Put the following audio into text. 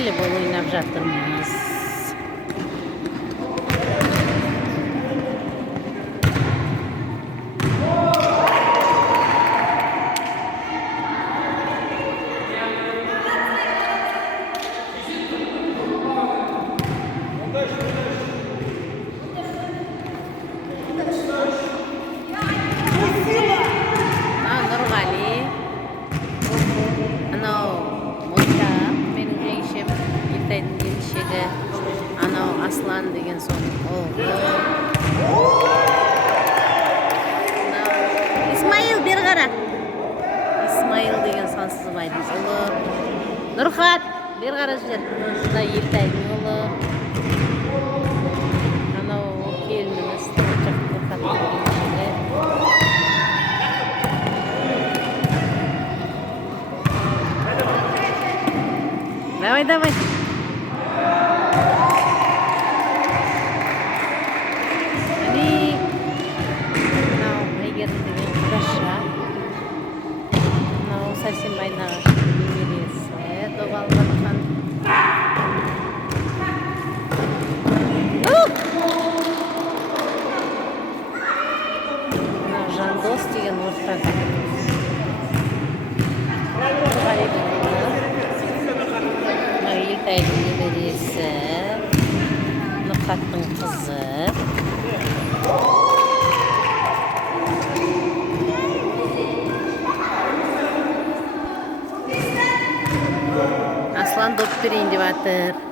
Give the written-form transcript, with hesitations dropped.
волейбол ойнап жатырмыз. Нұрғали, анау Мойта, менің жеңшем, Ертайдың келіншегі, анау Аслан деген соның оғы. Исмаил, бері қара. Исмаил деген Сансызбайдың ұлы. Нұрхат, бері қара жер. Мына Ертайдың ұлы. Анау келініміз, Нұрхаттың келіншегі. Давай, давай. Ini now Әйгерім деген Раша. Now Сәрсенбай нағашының немересі добалып жатқан. Now Жандос деген ортада. Ертайдың немересі, Нұрхаттың қызы. Аслан доп берейін деп жатыр.